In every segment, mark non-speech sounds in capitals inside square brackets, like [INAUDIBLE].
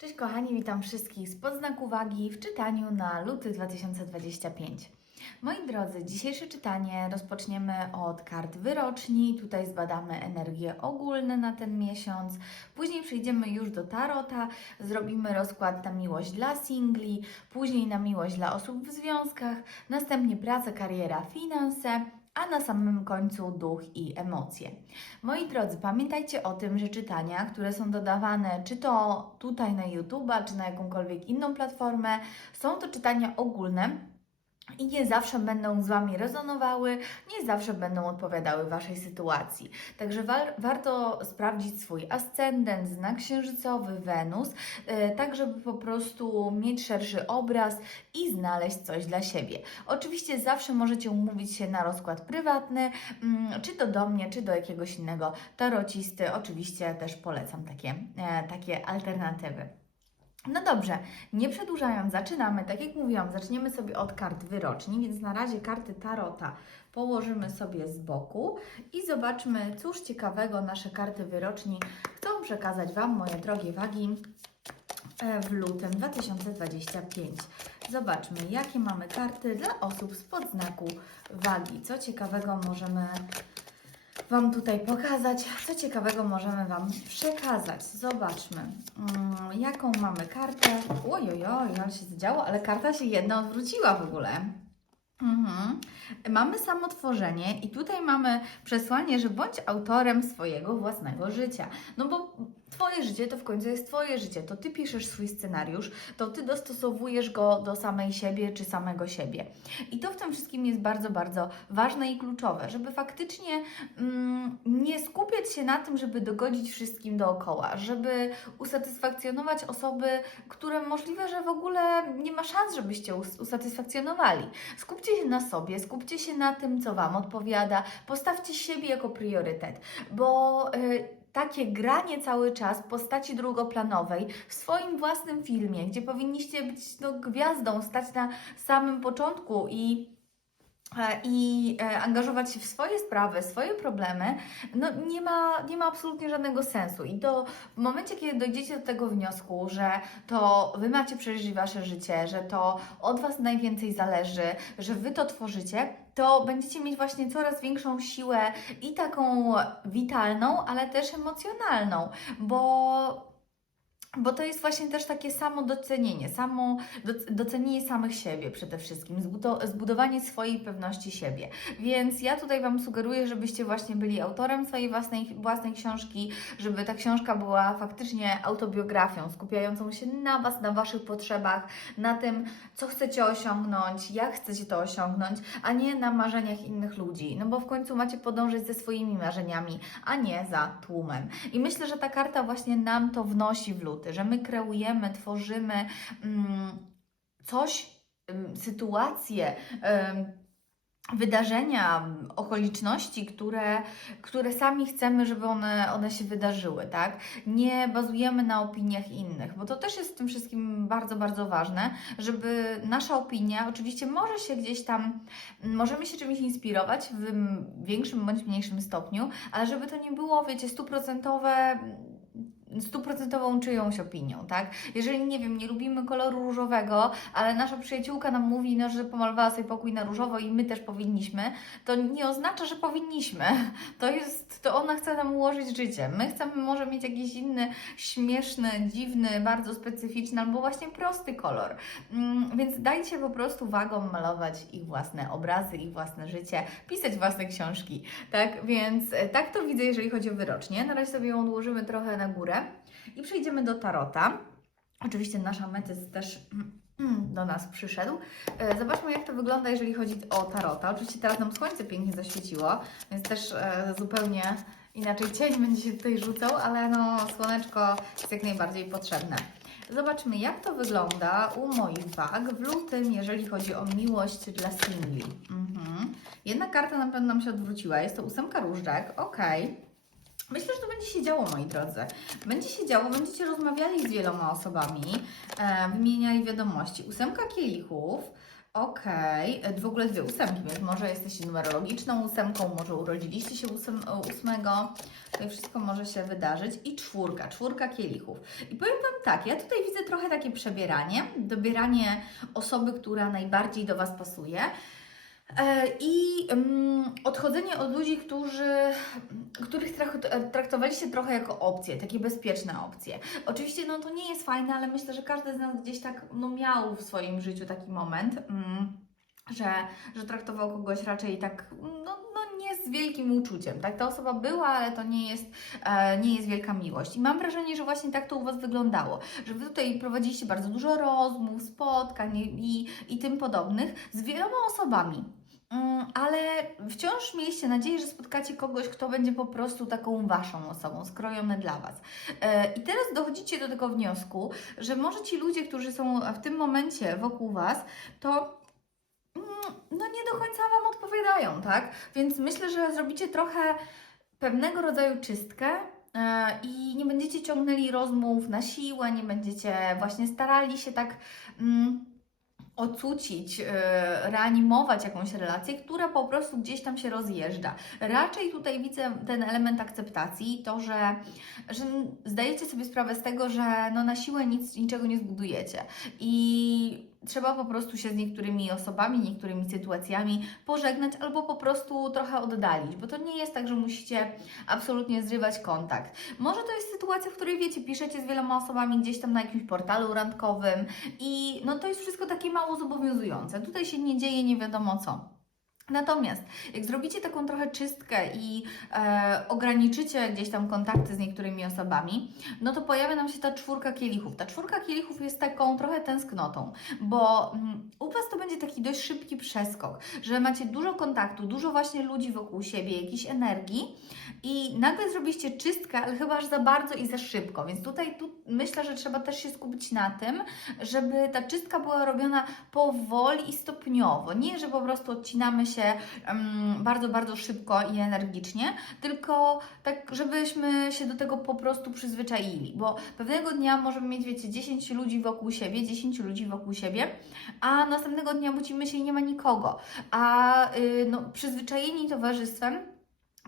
Cześć kochani, witam wszystkich z podznaku wagi w czytaniu na luty 2025. Moi drodzy, dzisiejsze czytanie rozpoczniemy od kart wyroczni. Tutaj zbadamy energie ogólne na ten miesiąc. Później przejdziemy już do tarota, zrobimy rozkład na miłość dla singli, później na miłość dla osób w związkach, następnie praca, kariera, finanse, a na samym końcu duch i emocje. Moi drodzy, pamiętajcie o tym, że czytania, które są dodawane, czy to tutaj na YouTube'a, czy na jakąkolwiek inną platformę, są to czytania ogólne. I nie zawsze będą z Wami rezonowały, nie zawsze będą odpowiadały Waszej sytuacji. Także war, warto sprawdzić swój ascendent, znak księżycowy, Wenus, yy, tak żeby po prostu mieć szerszy obraz i znaleźć coś dla siebie. Oczywiście zawsze możecie umówić się na rozkład prywatny, mm, czy to do mnie, czy do jakiegoś innego tarocisty. Oczywiście też polecam takie, e, takie alternatywy. No dobrze, nie przedłużając, zaczynamy. Tak jak mówiłam, zaczniemy sobie od kart wyroczni, więc na razie karty tarota położymy sobie z boku i zobaczmy, cóż ciekawego nasze karty wyroczni chcą przekazać Wam, moje drogie wagi, e, w lutym 2025. Zobaczmy, jakie mamy karty dla osób z podznaku wagi. Co ciekawego możemy Wam tutaj pokazać, co ciekawego możemy Wam przekazać. Zobaczmy, mm, jaką mamy kartę. Ojojoj, ale się zadziało, ale karta się jedna odwróciła w ogóle. Mhm. Mamy samotworzenie i tutaj mamy przesłanie, że bądź autorem swojego własnego życia. No bo Twoje życie to w końcu jest Twoje życie. To Ty piszesz swój scenariusz, to Ty dostosowujesz go do samej siebie czy samego siebie. I to w tym wszystkim jest bardzo, bardzo ważne i kluczowe, żeby faktycznie mm, nie skupiać się na tym, żeby dogodzić wszystkim dookoła, żeby usatysfakcjonować osoby, które możliwe, że w ogóle nie ma szans, żebyście us- usatysfakcjonowali. Skupcie się na sobie, skupcie się na tym, co Wam odpowiada, postawcie siebie jako priorytet, bo y, takie granie cały czas postaci drugoplanowej w swoim własnym filmie, gdzie powinniście być no, gwiazdą, stać na samym początku i i e, angażować się w swoje sprawy, swoje problemy, no nie ma, nie ma absolutnie żadnego sensu. I to w momencie, kiedy dojdziecie do tego wniosku, że to Wy macie przeżyć Wasze życie, że to od Was najwięcej zależy, że Wy to tworzycie, to będziecie mieć właśnie coraz większą siłę i taką witalną, ale też emocjonalną, bo bo to jest właśnie też takie samo docenienie, samo doc- docenienie samych siebie przede wszystkim, zbudo- zbudowanie swojej pewności siebie. Więc ja tutaj Wam sugeruję, żebyście właśnie byli autorem swojej własnej, własnej książki, żeby ta książka była faktycznie autobiografią, skupiającą się na Was, na Waszych potrzebach, na tym, co chcecie osiągnąć, jak chcecie to osiągnąć, a nie na marzeniach innych ludzi. No bo w końcu macie podążać ze swoimi marzeniami, a nie za tłumem. I myślę, że ta karta właśnie nam to wnosi w że my kreujemy, tworzymy mm, coś, ym, sytuacje, ym, wydarzenia, okoliczności, które, które sami chcemy, żeby one, one się wydarzyły, tak? Nie bazujemy na opiniach innych, bo to też jest w tym wszystkim bardzo, bardzo ważne, żeby nasza opinia, oczywiście może się gdzieś tam, możemy się czymś inspirować w większym bądź mniejszym stopniu, ale żeby to nie było, wiecie, stuprocentowe stuprocentową czyjąś opinią, tak? Jeżeli, nie wiem, nie lubimy koloru różowego, ale nasza przyjaciółka nam mówi, no, że pomalowała sobie pokój na różowo i my też powinniśmy, to nie oznacza, że powinniśmy. To jest, to ona chce nam ułożyć życie. My chcemy może mieć jakiś inny, śmieszny, dziwny, bardzo specyficzny albo właśnie prosty kolor. Mm, więc dajcie po prostu wagom malować ich własne obrazy, ich własne życie, pisać własne książki, tak? Więc e, tak to widzę, jeżeli chodzi o wyrocznie. Na razie sobie ją odłożymy trochę na górę i przejdziemy do tarota. Oczywiście nasza ametyst też [CLEARS THROAT] do nas przyszedł. E, Zobaczmy, jak to wygląda, jeżeli chodzi o tarota. Oczywiście teraz nam słońce pięknie zaświeciło, więc też e, zupełnie inaczej [LAUGHS] cień będzie się tutaj rzucał, ale no słoneczko jest jak najbardziej potrzebne. Zobaczmy, jak to wygląda u moich wag w lutym, jeżeli chodzi o miłość dla singli. Mhm. Jedna karta na pewno nam się odwróciła, jest to ósemka różdżek, okej. Myślę, że to będzie się działo, moi drodzy. Będzie się działo, będziecie rozmawiali z wieloma osobami, e, wymieniali wiadomości. Ósemka kielichów, Okej, e, w ogóle dwie ósemki, więc może jesteście numerologiczną ósemką, może urodziliście się ósem, e, ósmego, to wszystko może się wydarzyć. I czwórka, czwórka kielichów. I powiem Wam tak, ja tutaj widzę trochę takie przebieranie, dobieranie osoby, która najbardziej do Was pasuje. E, I mm, odchodzenie od ludzi, którzy, których e, traktowaliście trochę jako opcje, takie bezpieczne opcje. Oczywiście no, to nie jest fajne, ale myślę, że każdy z nas gdzieś tak no, miał w swoim życiu taki moment, mm, że, że traktował kogoś raczej tak no, no, nie z wielkim uczuciem. Tak, ta osoba była, ale to nie jest, e, nie jest wielka miłość. I mam wrażenie, że właśnie tak to u Was wyglądało, że Wy tutaj prowadziliście bardzo dużo rozmów, spotkań i, i tym podobnych z wieloma osobami. Mm, ale wciąż mieliście nadzieję, że spotkacie kogoś, kto będzie po prostu taką waszą osobą, skrojony dla was. E, I teraz dochodzicie do tego wniosku, że może ci ludzie, którzy są w tym momencie wokół was, to mm, no nie do końca wam odpowiadają, tak? Więc myślę, że zrobicie trochę pewnego rodzaju czystkę. e, I nie będziecie ciągnęli rozmów na siłę, nie będziecie właśnie starali się tak mm, ocucić, e, reanimować jakąś relację, która po prostu gdzieś tam się rozjeżdża. Raczej tutaj widzę ten element akceptacji, to, że, że zdajecie sobie sprawę z tego, że no na siłę nic, niczego nie zbudujecie i trzeba po prostu się z niektórymi osobami, niektórymi sytuacjami pożegnać albo po prostu trochę oddalić, bo to nie jest tak, że musicie absolutnie zrywać kontakt. Może to jest sytuacja, w której wiecie, piszecie z wieloma osobami gdzieś tam na jakimś portalu randkowym i no to jest wszystko takie mało zobowiązujące. Tutaj się nie dzieje nie wiadomo co. Natomiast jak zrobicie taką trochę czystkę i e, ograniczycie gdzieś tam kontakty z niektórymi osobami, no to pojawia nam się ta czwórka kielichów. Ta czwórka kielichów jest taką trochę tęsknotą, bo mm, u Was to będzie taki dość szybki przeskok, że macie dużo kontaktu, dużo właśnie ludzi wokół siebie, jakiejś energii i nagle zrobiliście czystkę, ale chyba aż za bardzo i za szybko. Więc tutaj tu myślę, że trzeba też się skupić na tym, żeby ta czystka była robiona powoli i stopniowo. Nie, że po prostu odcinamy się em, bardzo, bardzo szybko i energicznie, tylko tak, żebyśmy się do tego po prostu przyzwyczaili. Bo pewnego dnia możemy mieć, wiecie, 10 ludzi wokół siebie, 10 ludzi wokół siebie, a następnego dnia budzimy się i nie ma nikogo. A y, no, przyzwyczajeni towarzystwem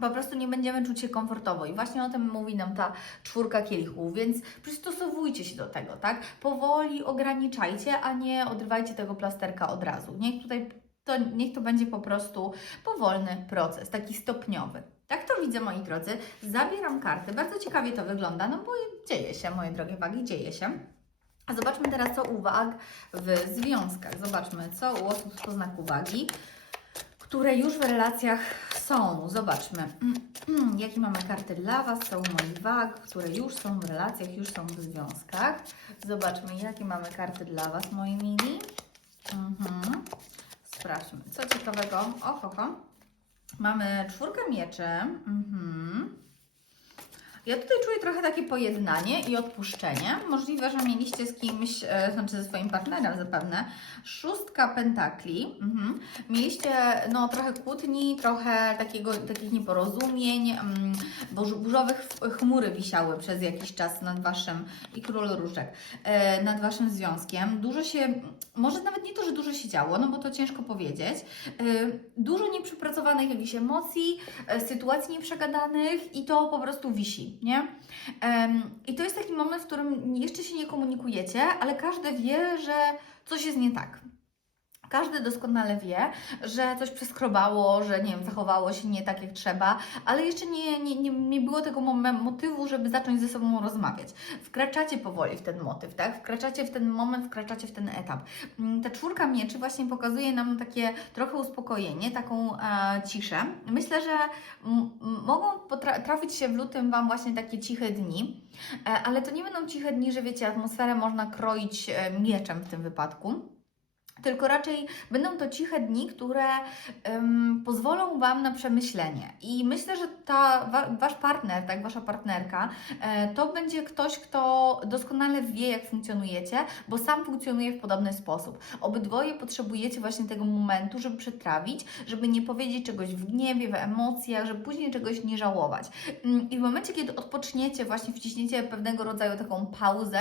po prostu nie będziemy czuć się komfortowo. I właśnie o tym mówi nam ta czwórka kielichów, więc przystosowujcie się do tego, tak? Powoli ograniczajcie, a nie odrywajcie tego plasterka od razu. Niech tutaj to, niech to będzie po prostu powolny proces, taki stopniowy. Tak to widzę, moi drodzy. Zabieram karty. Bardzo ciekawie to wygląda, no bo dzieje się, moje drogie wagi, dzieje się. A zobaczmy teraz, co uwag w związkach. Zobaczmy, co u osób z poznaku wagi które już w relacjach są. Zobaczmy, [CLEARS THROAT] jakie mamy karty dla Was, są moich wag, które już są w relacjach, już są w związkach. Zobaczmy, jakie mamy karty dla Was, moi mili. Mhm. Sprawdźmy, co ciekawego. O, ho, ho. Mamy czwórkę mieczy. Mhm. Ja tutaj czuję trochę takie pojednanie i odpuszczenie. Możliwe, że mieliście z kimś, e, znaczy ze swoim partnerem zapewne, szóstka pentakli. Mhm. Mieliście no, trochę kłótni, trochę takiego, takich nieporozumień, mm, burz, burzowych chmury wisiały przez jakiś czas nad Waszym, i król różek, e, nad Waszym związkiem. Dużo się, może nawet nie to, że dużo się działo, no bo to ciężko powiedzieć. E, dużo nieprzepracowanych jakichś emocji, sytuacji nieprzegadanych i to po prostu wisi, nie? I to jest taki moment, w którym jeszcze się nie komunikujecie, ale każdy wie, że coś jest nie tak. Każdy doskonale wie, że coś przeskrobało, że nie wiem, zachowało się nie tak jak trzeba, ale jeszcze nie, nie, nie, nie było tego motywu, żeby zacząć ze sobą rozmawiać. Wkraczacie powoli w ten motyw, tak? Wkraczacie w ten moment, wkraczacie w ten etap. Mm, Ta czwórka mieczy właśnie pokazuje nam takie trochę uspokojenie, taką e, ciszę. Myślę, że mogą trafić się w lutym Wam właśnie takie ciche dni, e, ale to nie będą ciche dni, że wiecie, atmosferę można kroić e, mieczem w tym wypadku. Tylko raczej będą to ciche dni, które em, pozwolą Wam na przemyślenie. I myślę, że ta, wa, Wasz partner, tak, Wasza partnerka, e, to będzie ktoś, kto doskonale wie, jak funkcjonujecie, bo sam funkcjonuje w podobny sposób. Obydwoje potrzebujecie właśnie tego momentu, żeby przetrawić, żeby nie powiedzieć czegoś w gniewie, w emocjach, żeby później czegoś nie żałować. Mm, I w momencie, kiedy odpoczniecie, właśnie wciśniecie pewnego rodzaju taką pauzę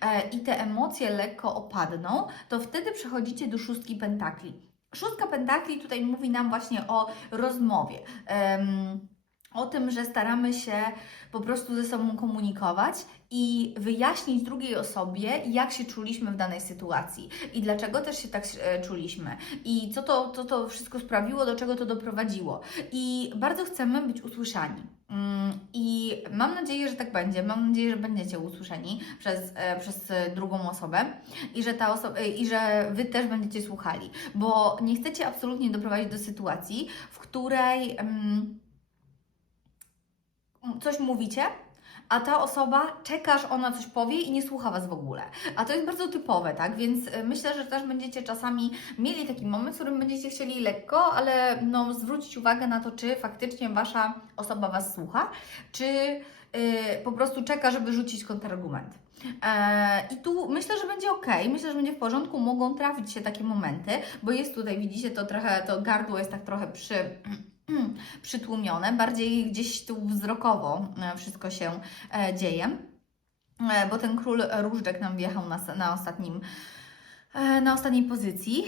e, i te emocje lekko opadną, to wtedy przechodzicie dochodzicie do szóstki pentakli. Szóstka pentakli tutaj mówi nam właśnie o rozmowie. em, o tym, że staramy się po prostu ze sobą komunikować i wyjaśnić drugiej osobie, jak się czuliśmy w danej sytuacji i dlaczego też się tak e, czuliśmy i co to, co to wszystko sprawiło, do czego to doprowadziło. I bardzo chcemy być usłyszani. Mm, I mam nadzieję, że tak będzie. Mam nadzieję, że będziecie usłyszeni przez, e, przez e, drugą osobę i że ta osoba i że Wy też będziecie słuchali, bo nie chcecie absolutnie doprowadzić do sytuacji, w której. mm, coś mówicie, a ta osoba czeka, aż ona coś powie i nie słucha Was w ogóle. A to jest bardzo typowe, tak? Więc y, myślę, że też będziecie czasami mieli taki moment, w którym będziecie chcieli lekko, ale no, zwrócić uwagę na to, czy faktycznie Wasza osoba Was słucha, czy y, po prostu czeka, żeby rzucić kontrargument. E, I tu myślę, że będzie ok, myślę, że będzie w porządku, mogą trafić się takie momenty, bo jest tutaj, widzicie, to trochę, to gardło jest tak trochę przy, przytłumione, bardziej gdzieś tu wzrokowo e, wszystko się e, dzieje, e, bo ten król różdżek nam wjechał na, na ostatnim na ostatniej pozycji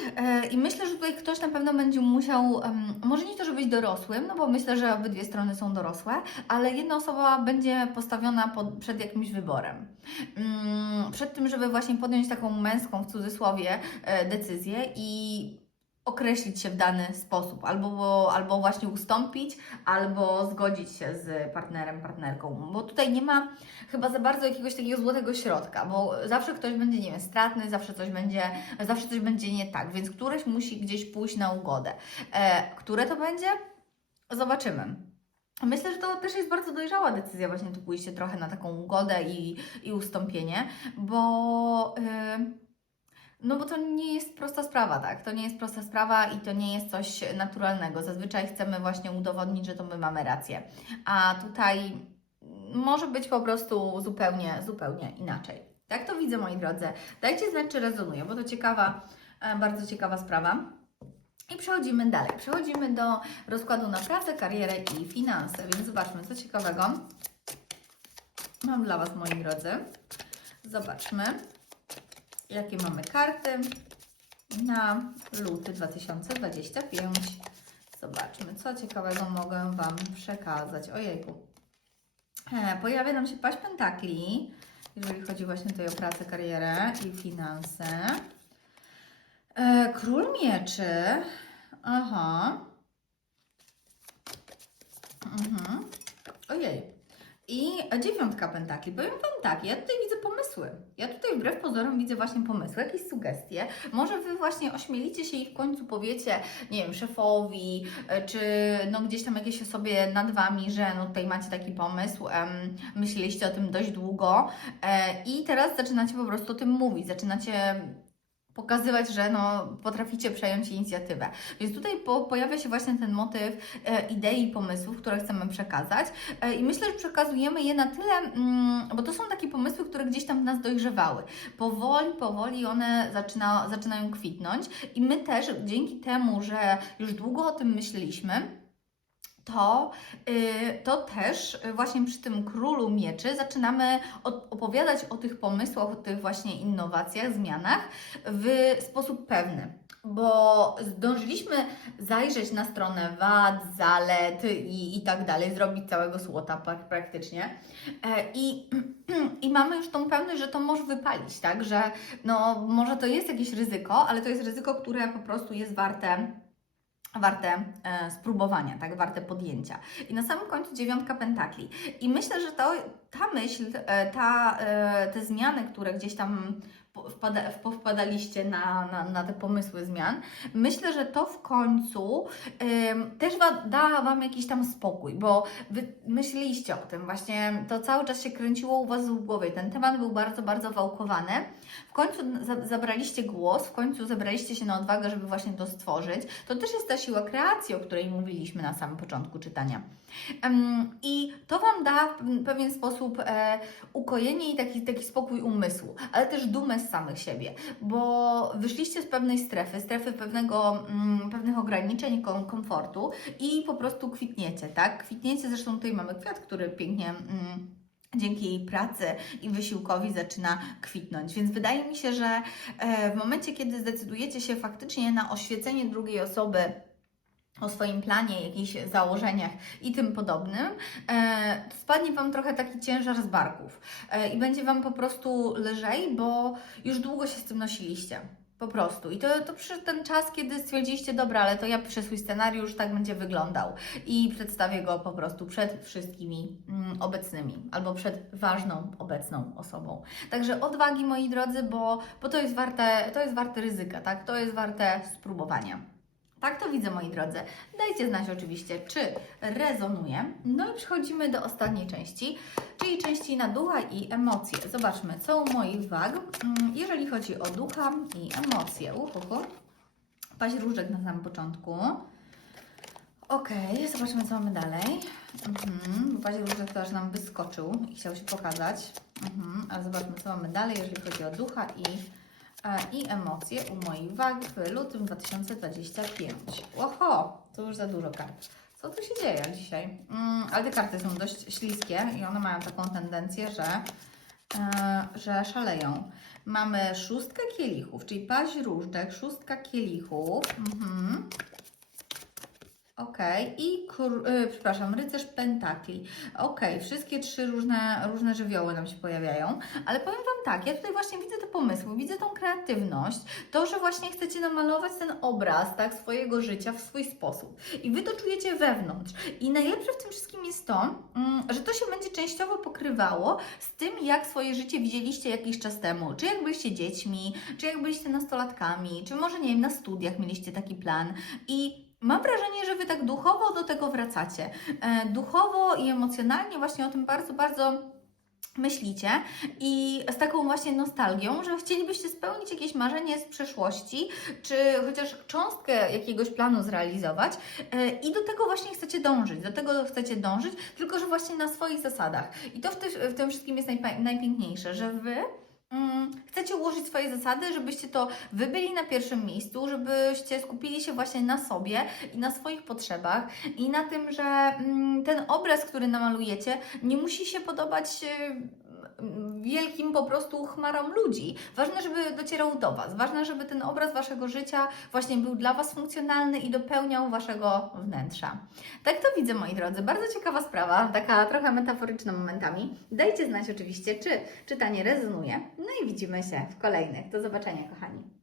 i myślę, że tutaj ktoś na pewno będzie musiał, może nie to, żeby być dorosłym, no bo myślę, że obydwie strony są dorosłe, ale jedna osoba będzie postawiona pod, przed jakimś wyborem. Mm, Przed tym, żeby właśnie podjąć taką męską, w cudzysłowie, decyzję i określić się w dany sposób, albo, albo właśnie ustąpić, albo zgodzić się z partnerem, partnerką, bo tutaj nie ma chyba za bardzo jakiegoś takiego złotego środka, bo zawsze ktoś będzie, nie wiem, stratny, zawsze coś będzie, zawsze coś będzie nie tak, więc któreś musi gdzieś pójść na ugodę. E, które to będzie? Zobaczymy. Myślę, że to też jest bardzo dojrzała decyzja, właśnie tu pójście trochę na taką ugodę i, i ustąpienie, bo. Yy, no bo to nie jest prosta sprawa, tak? To nie jest prosta sprawa i to nie jest coś naturalnego. Zazwyczaj chcemy właśnie udowodnić, że to my mamy rację. A tutaj może być po prostu zupełnie, zupełnie inaczej. Tak to widzę, moi drodzy. Dajcie znać, czy rezonuje, bo to ciekawa, e, bardzo ciekawa sprawa. I przechodzimy dalej. Przechodzimy do rozkładu na pracę, karierę i finanse. Więc zobaczmy, co ciekawego mam dla Was, moi drodzy. Zobaczmy jakie mamy karty na luty 2025. Zobaczmy, co ciekawego mogę Wam przekazać. Ojejku. E, Pojawia nam się paść pentakli, jeżeli chodzi właśnie tutaj o pracę, karierę i finanse. E, Król mieczy. Aha. Mhm. Ojej. I dziewiątka pentakli. Powiem Wam tak, ja tutaj widzę pomysły. Ja tutaj wbrew pozorom widzę właśnie pomysły, jakieś sugestie. Może Wy właśnie ośmielicie się i w końcu powiecie, nie wiem, szefowi, e, czy no gdzieś tam jakieś osobie nad Wami, że no tutaj macie taki pomysł, em, myśleliście o tym dość długo e, i teraz zaczynacie po prostu o tym mówić, zaczynacie pokazywać, że no, potraficie przejąć inicjatywę. Więc tutaj po, pojawia się właśnie ten motyw e, idei i pomysłów, które chcemy przekazać e, i myślę, że przekazujemy je na tyle, mm, bo to są takie pomysły, które gdzieś tam w nas dojrzewały. Powoli, powoli one zaczyna, zaczynają kwitnąć i my też dzięki temu, że już długo o tym myśleliśmy, to, y, to też właśnie przy tym królu mieczy zaczynamy opowiadać o tych pomysłach, o tych właśnie innowacjach, zmianach w sposób pewny. Bo zdążyliśmy zajrzeć na stronę wad, zalet i, i tak dalej, zrobić całego słota prak- praktycznie. E, I, [CLEARS THROAT] I mamy już tą pewność, że to może wypalić, tak? Że no, może to jest jakieś ryzyko, ale to jest ryzyko, które po prostu jest warte warte e, spróbowania, tak, warte podjęcia. I na samym końcu dziewiątka pentakli. I myślę, że to, ta myśl, e, ta, e, te zmiany, które gdzieś tam wpada, powpadaliście na, na, na te pomysły zmian, myślę, że to w końcu em, też wa, da Wam jakiś tam spokój, bo Wy myśleliście o tym, właśnie to cały czas się kręciło u Was w głowie, ten temat był bardzo, bardzo wałkowany. W końcu za, zabraliście głos, w końcu zebraliście się na odwagę, żeby właśnie to stworzyć. To też jest ta siła kreacji, o której mówiliśmy na samym początku czytania. Em, I to Wam da w pewien sposób e, ukojenie i taki, taki spokój umysłu, ale też dumę z samych siebie, bo wyszliście z pewnej strefy, strefy pewnego, mm, pewnych ograniczeń, kom, komfortu i po prostu kwitniecie, tak? Kwitniecie, zresztą tutaj mamy kwiat, który pięknie. Mm, dzięki jej pracy i wysiłkowi zaczyna kwitnąć. Więc wydaje mi się, że e, w momencie, kiedy zdecydujecie się faktycznie na oświecenie drugiej osoby, o swoim planie, jakichś założeniach i tym podobnym, e, spadnie Wam trochę taki ciężar z barków e, i będzie Wam po prostu lżej, bo już długo się z tym nosiliście. Po prostu. I to, to przyszedł ten czas, kiedy stwierdziliście, dobra, ale to ja piszę swój scenariusz, tak będzie wyglądał. I przedstawię go po prostu przed wszystkimi mm, obecnymi, albo przed ważną, obecną osobą. Także odwagi, moi drodzy, bo, bo to, jest warte, to jest warte ryzyka, tak? To jest warte spróbowania. Tak to widzę, moi drodzy. Dajcie znać oczywiście, czy rezonuje. No i przechodzimy do ostatniej części, czyli części na ducha i emocje. Zobaczmy, co u moich wag, mm, jeżeli chodzi o ducha i emocje. Uhuhu. Paźróżek na samym początku. Okej, zobaczmy, co mamy dalej. Mhm, bo paźróżek też nam wyskoczył i chciał się pokazać. Mhm, ale zobaczmy, co mamy dalej, jeżeli chodzi o ducha i i emocje u moich wag w lutym 2025. Oho, to już za dużo kart. Co tu się dzieje dzisiaj? Mm, ale te karty są dość śliskie i one mają taką tendencję, że, e, że szaleją. Mamy szóstkę kielichów, czyli paź różdżek, szóstka kielichów. Mhm. Okej, i y, przepraszam, rycerz pentakli. Okej, wszystkie trzy różne, różne żywioły nam się pojawiają, ale powiem Wam tak, ja tutaj właśnie widzę te pomysły, widzę tą kreatywność, to, że właśnie chcecie namalować ten obraz, tak, swojego życia w swój sposób i Wy to czujecie wewnątrz. I najlepsze w tym wszystkim jest to, mm, że to się będzie częściowo pokrywało z tym, jak swoje życie widzieliście jakiś czas temu, czy jak byliście dziećmi, czy jak byliście nastolatkami, czy może, nie wiem, na studiach mieliście taki plan i Mam wrażenie, że Wy tak duchowo do tego wracacie. E, duchowo i emocjonalnie właśnie o tym bardzo, bardzo myślicie i z taką właśnie nostalgią, że chcielibyście spełnić jakieś marzenie z przeszłości, czy chociaż cząstkę jakiegoś planu zrealizować e, i do tego właśnie chcecie dążyć, do tego chcecie dążyć, tylko że właśnie na swoich zasadach. I to w, ty, w tym wszystkim jest najpiękniejsze, że Wy Mm, chcecie ułożyć swoje zasady, żebyście to wy byli na pierwszym miejscu, żebyście skupili się właśnie na sobie i na swoich potrzebach i na tym, że mm, ten obraz, który namalujecie, nie musi się podobać y, wielkim po prostu chmarom ludzi. Ważne, żeby docierał do Was. Ważne, żeby ten obraz Waszego życia właśnie był dla Was funkcjonalny i dopełniał Waszego wnętrza. Tak to widzę, moi drodzy. Bardzo ciekawa sprawa, taka trochę metaforyczna momentami. Dajcie znać oczywiście, czy czytanie rezonuje. No i widzimy się w kolejnych. Do zobaczenia, kochani.